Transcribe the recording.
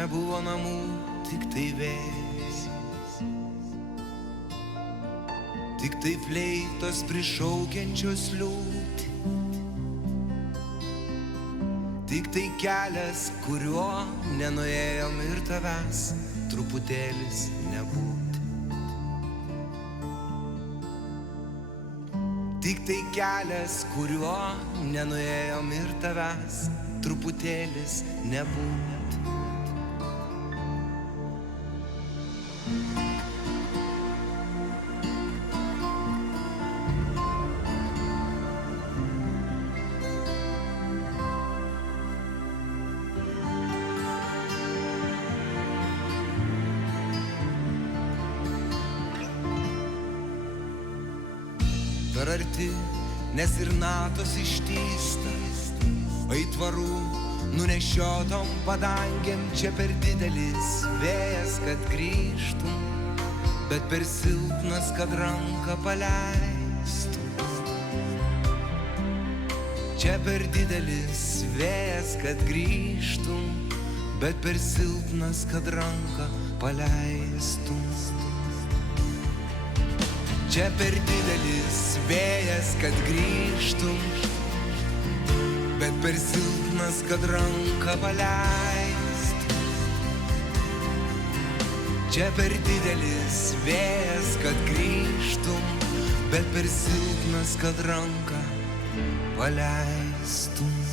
nebuvo namų, tik tai vėjas, tik tai fleitos prišaukiančios liūtį, tik tai kelias, kuriuo nenuėjom ir tavęs truputėlis nebūti. Tik tai kelias, kuriuo nenuėjom ir tavęs truputėlis nebūti. Per arti, nes ir natos ištįsta, aitvarų nunešiotom padangėm, čia per didelis vėjas, kad grįžtum, bet per silpnas, kad ranką paleistum. Čia per didelis vėjas, kad grįžtum, bet per silpnas, kad ranką paleistum. Čia per didelis vėjas, kad grįžtum, bet per silpnas, kad ranką paleist. Čia per didelis vėjas, kad grįžtum, bet per silpnas, kad ranką paleistum.